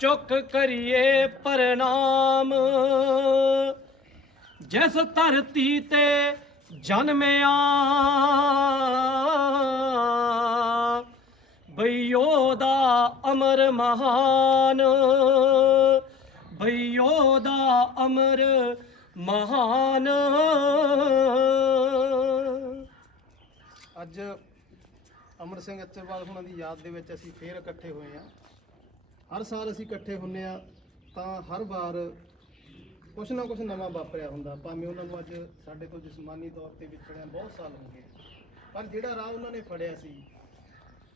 ਚੁੱਕ ਕਰੀਏ ਪ੍ਰਣਾਮ ਜਿਸ ਧਰਤੀ ਤੇ ਜਨਮਿਆ ਬਈਓ ਦਾ ਅਮਰ ਮਹਾਨ। ਬਈਓ ਦਾ ਅਮਰ ਮਹਾਨ। ਅੱਜ ਅਮਰ ਸਿੰਘ ਅੱਚਰਵਾਲ ਹੁਣਾਂ ਦੀ ਯਾਦ ਦੇ ਵਿੱਚ ਅਸੀਂ ਫੇਰ ਇਕੱਠੇ ਹੋਏ ਆ ਹਰ ਸਾਲ ਅਸੀਂ ਇਕੱਠੇ ਹੁੰਨੇ ਆ, ਤਾਂ ਹਰ ਵਾਰ ਕੁਛ ਨਾ ਕੁਛ ਨਵਾਂ ਵਾਪਰਿਆ ਹੁੰਦਾ। ਭਾਵੇਂ ਉਹਨਾਂ ਨੂੰ ਅੱਜ ਸਾਡੇ ਤੋਂ ਜਿਸਮਾਨੀ ਤੌਰ ਤੇ ਵਿਛੜਿਆ ਬਹੁਤ ਸਾਲ ਹੋ ਗਏ ਪਰ ਜਿਹੜਾ ਰਾਹ ਉਹਨਾਂ ਨੇ ਫੜਿਆ ਸੀ,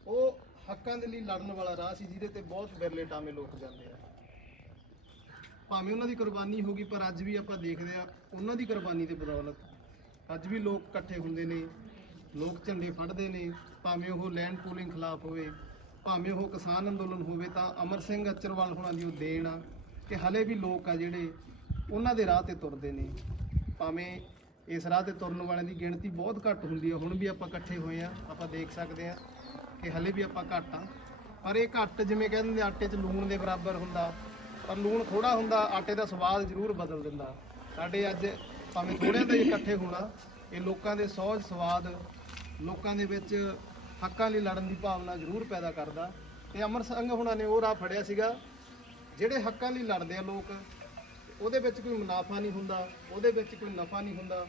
ਉਹ ਹੱਕਾਂ ਦੇ ਲਈ ਲੜਨ ਵਾਲਾ ਰਾਹ ਸੀ, ਜਿਹਦੇ ਤੇ ਬਹੁਤ ਵਿਰਲੇ ਟਾਮੇ ਲੋਕ ਜਾਂਦੇ ਆ। ਭਾਵੇਂ ਉਹਨਾਂ ਦੀ ਕੁਰਬਾਨੀ ਹੋ ਗਈ, ਪਰ ਅੱਜ ਵੀ ਆਪਾਂ ਦੇਖਦੇ ਆ, ਉਹਨਾਂ ਦੀ ਕੁਰਬਾਨੀ ਦੇ ਬਦੌਲਤ ਅੱਜ ਵੀ ਲੋਕ ਇਕੱਠੇ ਹੁੰਦੇ ਨੇ, ਲੋਕ ਝੰਡੇ ਫੜਦੇ ਨੇ, ਭਾਵੇਂ ਉਹ ਲੈਂਡ ਪੂਲਿੰਗ ਖਿਲਾਫ ਹੋਵੇ ਭਾਵੇਂ ਉਹ ਕਿਸਾਨ ਅੰਦੋਲਨ ਹੋਵੇ ਤਾਂ ਅਮਰ ਸਿੰਘ ਅਚਰਵਾਲ ਹੋਣਾ ਦੀ ਉਹ ਦੇਣ ਆ ਕਿ ਹਲੇ ਵੀ ਲੋਕ ਆ ਜਿਹੜੇ ਉਹਨਾਂ ਦੇ ਰਾਹ ਤੇ ਤੁਰਦੇ ਨੇ। ਭਾਵੇਂ ਇਸ ਰਾਹ ਤੇ ਤੁਰਨ ਵਾਲਿਆਂ ਦੀ ਗਿਣਤੀ ਬਹੁਤ ਘੱਟ ਹੁੰਦੀ ਹੈ ਹੁਣ ਵੀ ਆਪਾਂ ਇਕੱਠੇ ਹੋਏ ਆ, ਆਪਾਂ ਦੇਖ ਸਕਦੇ ਆ ਕਿ ਹਲੇ ਵੀ ਆਪਾਂ ਘੱਟ ਆ। ਪਰ ਇਹ ਘੱਟ ਜਿਵੇਂ ਕਹਿੰਦੇ ਨੇ ਆਟੇ 'ਚ ਲੂਣ ਦੇ ਬਰਾਬਰ ਹੁੰਦਾ, ਪਰ ਲੂਣ ਥੋੜਾ ਹੁੰਦਾ, ਆਟੇ ਦਾ ਸਵਾਦ ਜ਼ਰੂਰ ਬਦਲ ਦਿੰਦਾ। ਸਾਡੇ ਅੱਜ ਭਾਵੇਂ ਥੋੜਿਆਂ ਦਾ ਹੀ ਇਕੱਠੇ ਹੋਣਾ, ਇਹ ਲੋਕਾਂ ਦੇ ਸੌਜ ਸਵਾਦ, ਲੋਕਾਂ ਦੇ ਵਿੱਚ ਹੱਕਾਂ ਲਈ ਲੜਨ ਦੀ ਭਾਵਨਾ ਜ਼ਰੂਰ ਪੈਦਾ ਕਰਦਾ। ਤੇ ਅਮਰ ਸਿੰਘ ਹੁਣਾਂ ਨੇ ਉਹ ਰਾਹ ਫੜਿਆ ਸੀਗਾ, ਜਿਹੜੇ ਹੱਕਾਂ ਲਈ ਲੜਦੇ ਆ ਲੋਕ, ਉਹਦੇ ਵਿੱਚ ਕੋਈ ਮੁਨਾਫਾ ਨਹੀਂ ਹੁੰਦਾ, ਉਹਦੇ ਵਿੱਚ ਕੋਈ ਨਫਾ ਨਹੀਂ ਹੁੰਦਾ।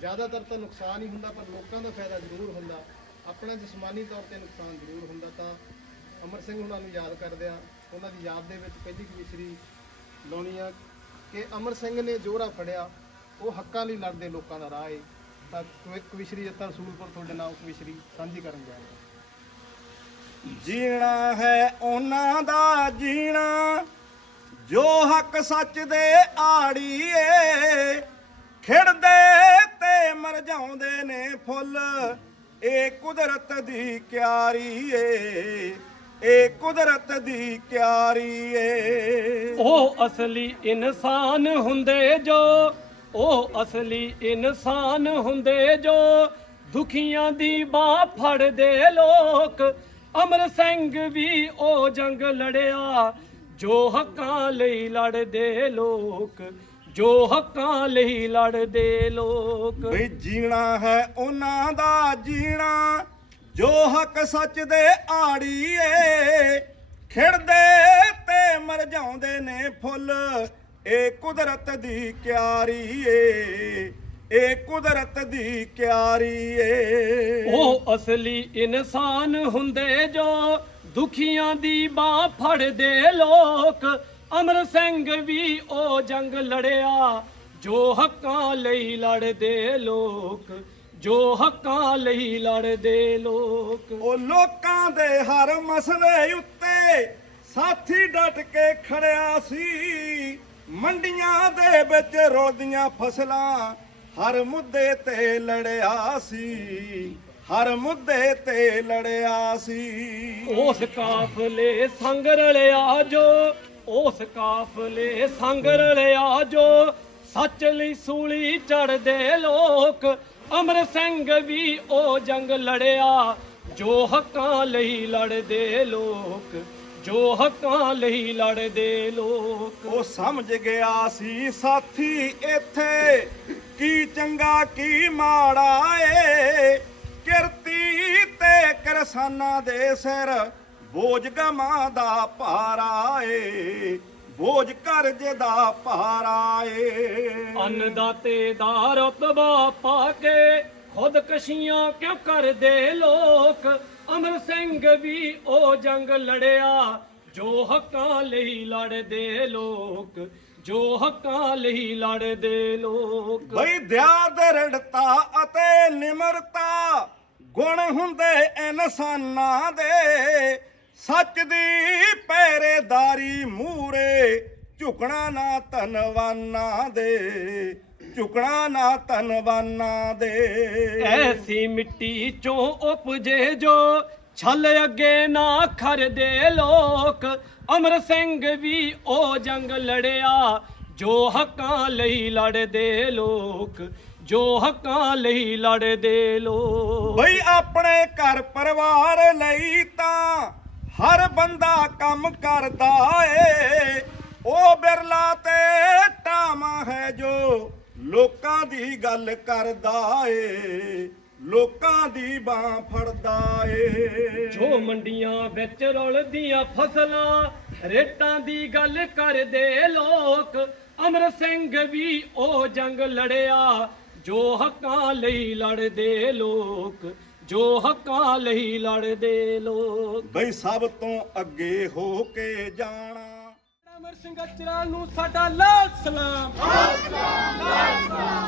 ਜ਼ਿਆਦਾਤਰ ਤਾਂ ਨੁਕਸਾਨ ਹੀ ਹੁੰਦਾ, ਪਰ ਲੋਕਾਂ ਦਾ ਫਾਇਦਾ ਜ਼ਰੂਰ ਹੁੰਦਾ। ਆਪਣਾ ਜਿਸਮਾਨੀ ਤੌਰ ਤੇ ਨੁਕਸਾਨ ਜ਼ਰੂਰ ਹੁੰਦਾ ਤਾਂ ਅਮਰ ਸਿੰਘ ਹੁਣਾਂ ਨੂੰ ਯਾਦ ਕਰਦੇ ਆ। ਉਹਨਾਂ ਦੀ ਯਾਦ ਦੇ ਵਿੱਚ ਪਹਿਲੀ ਕਵਿਸ਼ਰੀ ਲਾਉਣੀ ਆ ਕਿ ਅਮਰ ਸਿੰਘ ਨੇ ਜੋ ਰਾਹ ਫੜਿਆ, ਉਹ ਹੱਕਾਂ ਲਈ ਲੜਦੇ ਲੋਕਾਂ ਦਾ ਰਾਹ ਏ। ਤਾਂ ਕਵਿ- ਕਵਿਸ਼ਰੀ ਜੱਤਾ ਰਸੂਲਪੁਰ ਤੁਹਾਡੇ ਨਾਲ ਕਵਿਸ਼ਰੀ ਸਾਂਝੀ ਕਰਨ ਜਾ ਰਿਹਾ। ਜੀਣਾ ਹੈ ਉਹਨਾਂ ਦਾ ਜੀਣਾ ਜੋ ਹੱਕ ਸੱਚ ਦੇ ਆੜੀਏ। ਖਿੜਦੇ ਤੇ ਮਰਝਾਉਂਦੇ ਨੇ ਫੁੱਲ ਇਹ ਕੁਦਰਤ ਦੀ ਕਿਆਰੀ ਏ ਇਹ ਕੁਦਰਤ ਦੀ ਕਿਆਰੀ ਏ ਉਹ ਅਸਲੀ ਇਨਸਾਨ ਹੁੰਦੇ ਜੋ ਉਹ ਅਸਲੀ ਇਨਸਾਨ ਹੁੰਦੇ ਜੋ ਦੁਖੀਆਂ ਦੀ ਬਾਹ ਫੜਦੇ ਲੋਕ। ਅਮਰ ਸਿੰਘ ਵੀ ਉਹ ਜੰਗ ਲੜਿਆ, ਜੋ ਹੱਕਾਂ ਲਈ ਲੜਦੇ ਲੋਕ। ਜੋ ਹੱਕਾਂ ਲਈ ਲੜਦੇ ਲੋਕ। ਬਈ ਜੀਣਾ ਹੈ ਉਹਨਾਂ ਦਾ ਜੀਣਾ, ਜੋ ਹੱਕ ਸੱਚ ਦੇ ਆੜੀਏ। ਖਿੜਦੇ ਤੇ ਮਰਜਾਉਂਦੇ ਨੇ ਫੁੱਲ ਇਹ ਕੁਦਰਤ ਦੀ ਕਿਆਰੀ ਏ ਇਹ ਕੁਦਰਤ ਦੀ ਕਿਆਰੀ ਏ। ਉਹ ਅਸਲੀ ਇਨਸਾਨ ਹੁੰਦੇ ਜੋ ਦੁਖੀਆਂ ਦੀ ਬਾਹ ਫੜਦੇ ਲੋਕ ਅਮਰ ਸਿੰਘ ਵੀ ਉਹ ਜੰਗ ਲੜਿਆ ਜੋ ਹੱਕਾਂ ਲਈ ਲੜਦੇ ਲੋਕ ਜੋ ਹੱਕਾਂ ਲਈ ਲੜਦੇ ਲੋਕ। ਉਹ ਲੋਕਾਂ ਦੇ ਹਰ ਮਸਲੇ ਉੱਤੇ ਸਾਥੀ ਡਟ ਕੇ ਖੜਿਆ ਸੀ ਮੰਡੀਆਂ ਦੇ ਵਿੱਚ ਰੁਲਦੀਆਂ ਫਸਲਾਂ, ਹਰ ਮੁੱਦੇ ਤੇ ਲੜਿਆ ਸੀ, ਹਰ ਮੁੱਦੇ ਤੇ ਲੜਿਆ ਸੀ। ਉਸ ਕਾਫਲੇ ਸੰਗ ਰਲਿਆ ਜੋ, ਉਸ ਕਾਫਲੇ ਸੰਗ ਰਲਿਆ ਜੋ, ਸੱਚ ਲਈ ਸੂਲੀ ਚੜਦੇ ਲੋਕ, ਅਮਰ ਸਿੰਘ ਵੀ ਉਹ ਜੰਗ ਲੜਿਆ, ਜੋ ਹੱਕਾਂ ਲਈ ਲੜਦੇ ਲੋਕ। ਜੋ ਹੱਕਾਂ ਲਈ ਲੜਦੇ ਲੋਕ। ਉਹ ਸਮਝ ਗਿਆ ਸੀ ਸਾਥੀ ਇੱਥੇ ਕੀ ਚੰਗਾ ਕੀ ਮਾੜਾ ਏ। ਕਿਰਤੀ ਤੇ ਕਰਸਾਨਾਂ ਦੇ ਸਿਰ ਬੋਝ ਗਮਾਂ ਦਾ ਭਾਰਾ ਏ। ਬੋਝ ਕਰਜ਼ ਦਾ ਭਾਰਾ ਏ। ਅੰਨਦਾਤੇ ਦਾ ਰਤਬਾ ਪਾ ਕੇ ਖੁਦਕਸ਼ੀਆਂ ਕਿਉਂ ਕਰਦੇ ਲੋਕ? ਅਮਰ ਸਿੰਘ ਵੀ ਉਹ ਜੰਗ ਲੜਿਆ, ਜੋ ਹੱਕਾਂ ਲਈ ਲੜਦੇ ਲੋਕ, ਜੋ ਹੱਕਾਂ ਲਈ ਲੜਦੇ ਲੋਕ। ਬਈ ਦਿਆ ਦਰੜਤਾ ਅਤੇ ਨਿਮਰਤਾ, ਗੁਣ ਹੁੰਦੇ ਇਨਸਾਨਾਂ ਦੇ। ਸੱਚ ਦੀ ਪਹਿਰੇਦਾਰੀ ਮੂਰੇ, ਝੁਕਣਾ ਨਾ ਧਨਵਾਨਾਂ ਦੇ। ਝੁਕਣਾ ਨਾ ਧਨਵਾਨਾਂ ਦੇ। ਐਸੀ ਮਿੱਟੀ ਚੋਂ ਉਪਜੇ ਜੋ ਛਲ ਅੱਗੇ ਨਾ ਖਰਦੇ ਲੋਕ। ਅਮਰ ਸਿੰਘ ਵੀ ਉਹ ਜੰਗ ਲੜਿਆ ਜੋ ਹੱਕਾਂ ਲਈ ਲੜਦੇ ਲੋਕ। ਜੋ ਹੱਕਾਂ ਲਈ ਲੜਦੇ ਲੋਕ। ਬਈ ਆਪਣੇ ਘਰ ਪਰਿਵਾਰ ਲਈ ਤਾਂ ਹਰ ਬੰਦਾ ਕੰਮ ਕਰਦਾ ਏ। ਉਹ ਬਿਰਲਾ ਤੇ ਟਾਮਾ ਹੈ ਜੋ ਲੋਕਾਂ ਦੀ ਗੱਲ ਕਰਦਾ ਏ ਲੋਕਾਂ ਦੀ ਬਾਹ ਫੜਦਾ ਏ। ਜੋ ਮੰਡੀਆਂ ਵਿੱਚ ਰੁਲਦੀਆਂ ਫਸਲਾਂ ਰੇਟਾਂ ਦੀ ਗੱਲ ਕਰਦੇ ਲੋਕ ਅਮਰ ਸਿੰਘ ਵੀ ਉਹ ਜੰਗ ਲੜਿਆ ਜੋ ਹੱਕਾਂ ਲਈ ਲੜਦੇ ਲੋਕ ਜੋ ਹੱਕਾਂ ਲਈ ਲੜਦੇ ਲੋਕ। ਬਈ ਸਭ ਤੋਂ ਅੱਗੇ ਹੋ ਕੇ ਜਾਣਾ ਅਮਰ ਸਿੰਘ ਅਚਰਾ ਨੂੰ ਸਾਡਾ ਲਾਲ ਸਲਾਮ।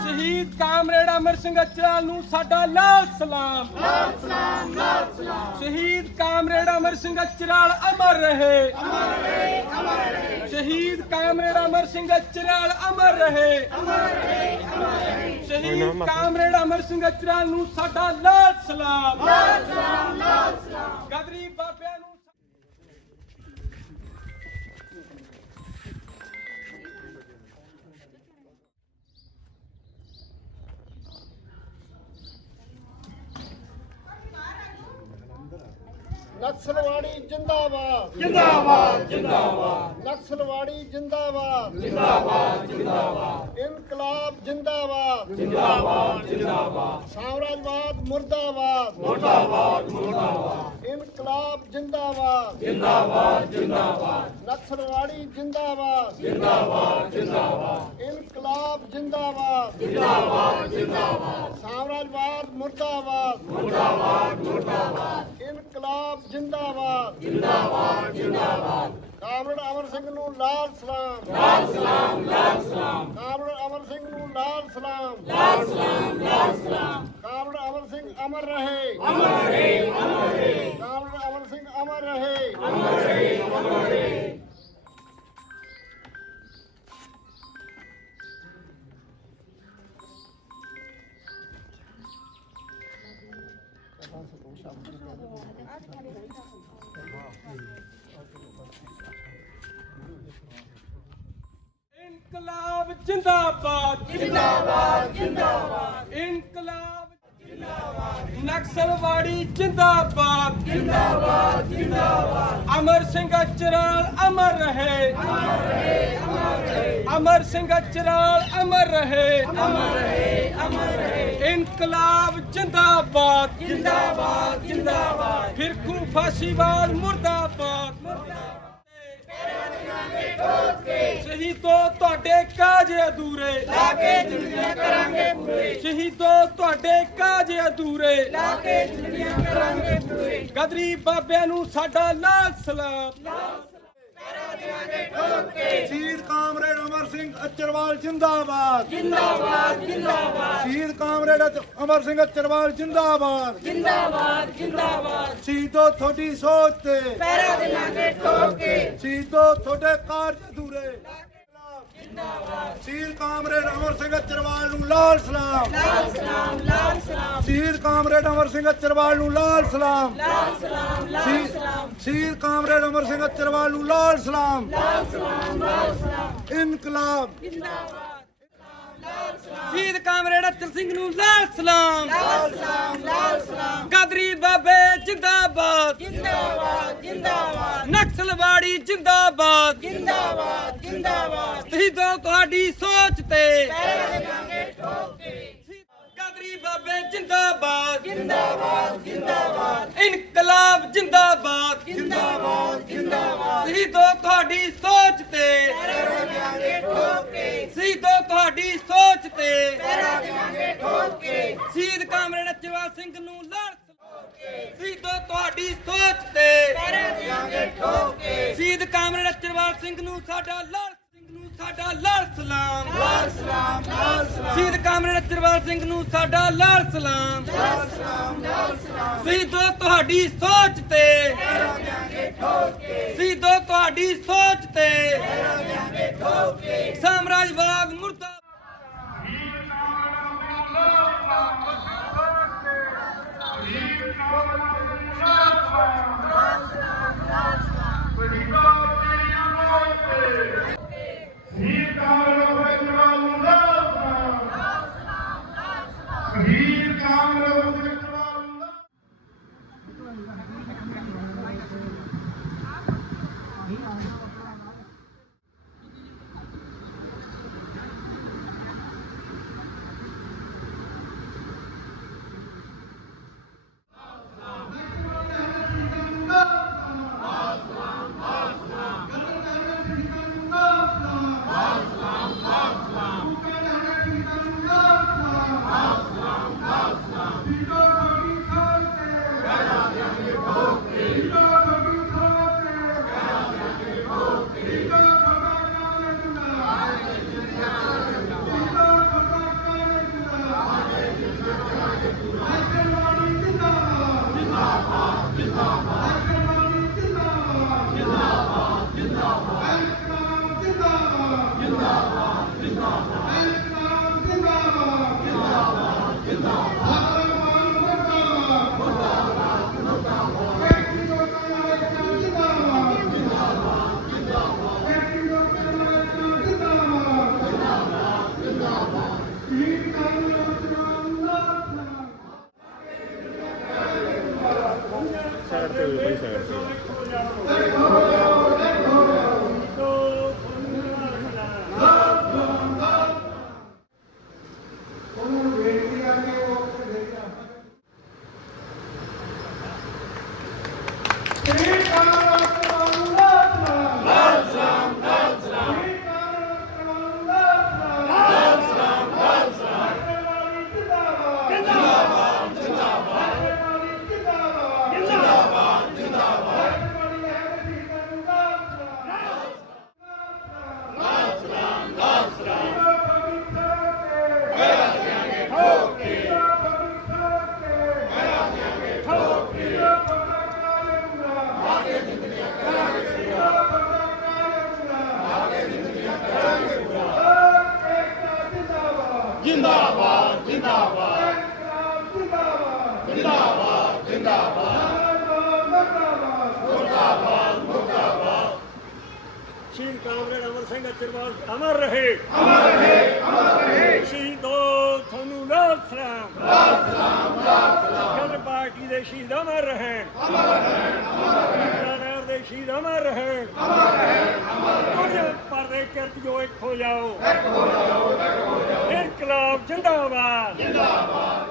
ਸ਼ਹੀਦ ਕਾਮਰੇਡ ਅਮਰ ਸਿੰਘ ਅਚਰਾ ਨੂੰ ਸਾਡਾ ਲਾਲ ਸਲਾਮ। ਸ਼ਹੀਦ ਕਾਮਰੇਡ ਅਮਰ ਸਿੰਘ ਅਚਰਾਲ ਅਮਰ ਰਹੇ। ਸ਼ਹੀਦ ਕਾਮਰੇਡ ਅਮਰ ਸਿੰਘ ਅਚਰਾਲ ਅਮਰ ਰਹੇ। ਸ਼ਹੀਦ ਕਾਮਰੇਡ ਅਮਰ ਸਿੰਘ ਅਚਰਾਲ ਨੂੰ ਸਾਡਾ ਲਾਲ ਸਲਾਮ। ਗਦਰੀ ਨਕਸਲਵਾੜੀ ਜਿੰਦਾਬਾਦ। ਜਿੰਦਾਬਾਦ ਜਿੰਦਾਬਾਦ। ਨਕਸਲਵਾੜੀ ਜਿੰਦਾਬਾਦ। ਜਿੰਦਾਬਾਦ ਜਿੰਦਾਬਾਦ। ਇਨਕਲਾਬ ਜਿੰਦਾਬਾਦ। ਜਿੰਦਾਬਾਦ ਜਿੰਦਾਬਾਦ। ਸਾਮਰਾਜਵਾਦ ਮੁਰਦਾਬਾਦ। ਮੁਰਦਾਬਾਦ ਮੁਰਦਾਬਾਦ। ਇਨਕਲਾਬ ਜਿੰਦਾਬਾਦ। ਜਿੰਦਾਬਾਦ ਜਿੰਦਾਬਾਦ। ਨਕਸਲਵਾੜੀ ਜਿੰਦਾਬਾਦ। ਜਿੰਦਾਬਾਦ ਜਿੰਦਾਬਾਦ। ਇਨਕਲਾਬ ਜਿੰਦਾਬਾਦ। ਜਿੰਦਾਬਾਦ ਜਿੰਦਾਬਾਦ। ਸਾਮਰਾਜਵਾਦ ਮੁਰਦਾਬਾਦ। ਇਨਕਲਾਬ ਜਿੰਦਾਬਾਦ। ਜਿੰਦਾਬਾਦ ਜਿੰਦਾਬਾਦ। ਕਾਮਰੇਡ ਅਮਰ ਸਿੰਘ ਨੂੰ ਲਾਲ ਸਲਾਮ। ਲਾਲ ਸਲਾਮ ਲਾਲ ਸਲਾਮ। ਕਾਮਰੇਡ ਅਮਰ ਸਿੰਘ ਨੂੰ ਲਾਲ ਸਲਾਮ। ਲਾਲ ਸਲਾਮ ਲਾਲ ਸਲਾਮ। ਕਾਮਰੇਡ ਅਮਰ ਸਿੰਘ ਅਮਰ ਰਹੇ। ਅਮਰ ਰਹੇ ਅਮਰ ਰਹੇ। ਕਾਮਰੇਡ ਅਮਰ ਸਿੰਘ ਅਮਰ ਰਹੇ। ਅਮਰ ਰਹੇ ਅਮਰ ਰਹੇ। ਇਨਕਲਾਬ ਜਿੰਦਾਬਾਦ ਜਿੰਦਾਬਾਦ ਜਿੰਦਾਬਾਦ ਇਨਕਲਾਬ ਜਿੰਦਾਬਾਦ ਨਕਸਲਵਾੜੀ ਜਿੰਦਾਬਾਦ ਜਿੰਦਾਬਾਦ ਜਿੰਦਾਬਾਦ ਅਮਰ ਸਿੰਘ ਅਚਰਾਲ ਅਮਰ ਰਹੇ ਅਮਰ ਰਹੇ ਅਮਰ ਰਹੇ ਅਮਰ ਸਿੰਘ ਅਚਰਾਲ ਅਮਰ ਰਹੇ ਅਮਰ ਰਹੇ ਅਮਰ ਰਹੇ ਇਨਕਲਾਬ ਜਿੰਦਾਬਾਦ ਜਿੰਦਾਬਾਦ ਜਿੰਦਾਬਾਦ ਫਿਰਕੂ ਫਾਸੀਵਾਦ ਮੁਰਦਾਬਾਦ ਮੁਰਦਾਬਾਦ। ਸ਼ਹੀਦੋ ਤੁਹਾਡੇ ਕਾਜ ਅਧੂਰੇ। ਲਾ ਕੇ ਦੁਨੀਆ ਕਰਾਂਗੇ ਪੂਰੇ। ਸ਼ਹੀਦੋ ਤੁਹਾਡੇ ਕਾਜ ਅਧੂਰੇ। ਲਾ ਕੇ ਦੁਨੀਆ ਕਰਾਂਗੇ ਪੂਰੇ। ਗਦਰੀ ਬਾਬਿਆਂ ਨੂੰ ਸਾਡਾ ਲਾਲ ਸਲਾਮ। ਸ਼ਹੀਦ ਕਾਮਰੇਡ ਅਮਰ ਸਿੰਘ ਅਚਰਵਾਲ ਜਿੰਦਾਬਾਦ। ਜਿੰਦਾਬਾਦ ਜਿੰਦਾਬਾਦ। ਸ਼ਹੀਦ ਕਾਮਰੇਡ ਅਮਰ ਸਿੰਘ ਅਚਰਵਾਲ ਜਿੰਦਾਬਾਦ। ਜਿੰਦਾਬਾਦ ਜਿੰਦਾਬਾਦ। ਸ਼ਹੀਦੋ ਤੁਹਾਡੀ ਸੋਚ ਤੇ। ਪੈਰਾ ਦੇਵਾਂਗੇ ਠੋਕ। ਕੇ ਸ਼ਹੀਦੋ ਤੁਹਾਡੇ ਕਾਰਜ ਅਧੂਰੇ। ਸ਼ਹੀਦ ਕਾਮਰੇਡ ਅਮਰ ਸਿੰਘ ਅਚਰਵਾਲ ਨੂੰ ਲਾਲ ਸਲਾਮ। ਲਾਲ ਸਲਾਮ ਲਾਲ ਸਲਾਮ। ਸ਼ਹੀਦ ਕਾਮਰੇਡ ਅਮਰ ਸਿੰਘ ਅਚਰਵਾਲ ਨੂੰ ਲਾਲ ਸਲਾਮ। ਲਾਲ ਸਲਾਮ ਲਾਲ ਸਲਾਮ। ਸ਼ਹੀਦ ਕਾਮਰੇਡ ਅਮਰ ਸਿੰਘ ਅਚਰਵਾਲ ਨੂੰ ਲਾਲ ਸਲਾਮ। ਇਨਕਲਾਬ। ਸ਼ਹੀਦ ਕਾਮਰੇਡ ਅਤਰ ਸਿੰਘ ਨੂੰ ਲਾਲ ਸਲਾਮ। ਲਾਲ ਸਲਾਮ ਲਾਲ ਸਲਾਮ। ਗਦਰੀ ਬਾਬੇ ਜਿੰਦਾਬਾਦ। ਜਿੰਦਾਬਾਦ ਜਿੰਦਾਬਾਦ। ਨਕਸਲਵਾੜੀ ਜਿੰਦਾਬਾਦ। ਜਿੰਦਾਬਾਦ ਜਿੰਦਾਬਾਦ। ਸ਼ਹੀਦੋਂ ਤੁਹਾਡੀ ਸੋਚ ਤੇ। ਗਦਰੀ ਬਾਬੇ ਜਿੰਦਾਬਾਦ। ਜਿੰਦਾਬਾਦ ਜਿੰਦਾਬਾਦ। ਇਨਕਲਾਬ ਜਿੰਦਾਬਾਦ। ਜਿੰਦਾਬਾਦ ਜਿੰਦਾਬਾਦ। ਸ਼ਹੀਦੋਂ ਤੁਹਾਡੀ ਸੋਚ ਤੇ। ਸ਼ਹੀਦੋ ਤੁਹਾਡੀ ਸੋਚ ਤੇ ਪੈਰਾ ਦੇਵਾਂਗੇ ਠੋਕ ਕੇ। ਸ਼ਹੀਦ ਕਾਮਰੇਡ ਅਚਵਾਲ ਸਿੰਘ ਨੂੰ ਲੜ ਸ਼ਹੀਦੋ ਤੁਹਾਡੀ ਸੋਚ ਤੇ। ਪੈਰਾ ਦੇਵਾਂਗੇ ਠੋਕ ਕੇ। ਸ਼ਹੀਦ ਕਾਮਰੇਡ ਅਚਵਾਲ ਸਿੰਘ ਨੂੰ ਸਾਡਾ ਲੜ ਸਿੰਘ ਨੂੰ ਸਾਡਾ ਲੜ ਸਲਾਮ। ਲੜ ਸਲਾਮ ਲੜ ਸਲਾਮ। ਸ਼ਹੀਦ ਕਾਮਰੇਡ ਅਚਵਾਲ ਸਿੰਘ ਨੂੰ ਸਾਡਾ ਲੜ ਸਲਾਮ। ਲੜ ਸਲਾਮ ਲੜ ਸਲਾਮ। ਸ਼ਹੀਦੋ ਤੁਹਾਡੀ ਸੋਚ ਤੇ। ਪੈਰਾ ਦੇਵਾਂਗੇ ਠੋਕ ਕੇ। ਸ਼ਹੀਦੋ ਤੁਹਾਡੀ ਸੋਚ ਤੇ। ਸਾਮਰਾਜਵਾਦ ਮੁਰਦਾ ਸ਼ਹੀਦ ਸ਼ਹੀਦ ਕਾਮਰੇਡ ਅਮਰ ਸਿੰਘ ਅਚਰਵਾਲ ਅਮਰ ਰਹੇ। ਅਮਰ ਰਹੇ ਅਮਰ ਰਹੇ। ਸ਼ਹੀਦੋ ਤੁਹਾਨੂੰ ਲਾਲ ਸਲਾਮ। ਲਾਲ ਸਲਾਮ ਲਾਲ ਸਲਾਮ। ਪਾਰਟੀ ਦੇ ਸ਼ਹੀਦ ਅਮਰ ਰਹਿਣ ਅਮਰ ਰਹਿਣ ਅਮਰ ਰਹਿਣ ਦੇ ਸ਼ਹੀਦ ਅਮਰ ਰਹਿਣ ਅਮਰ ਰਹਿਣ ਅਮਰ ਰਹਿਣ ਪਰਦੇ ਕਿਰਤ ਜੋ ਇੱਕ ਹੋ ਜਾਓ। ਇੱਕ ਹੋ ਜਾਓ ਇੱਕ ਹੋ ਜਾਓ। ਇਨਕਲਾਬ ਜਿੰਦਾਬਾਦ। ਜਿੰਦਾਬਾਦ।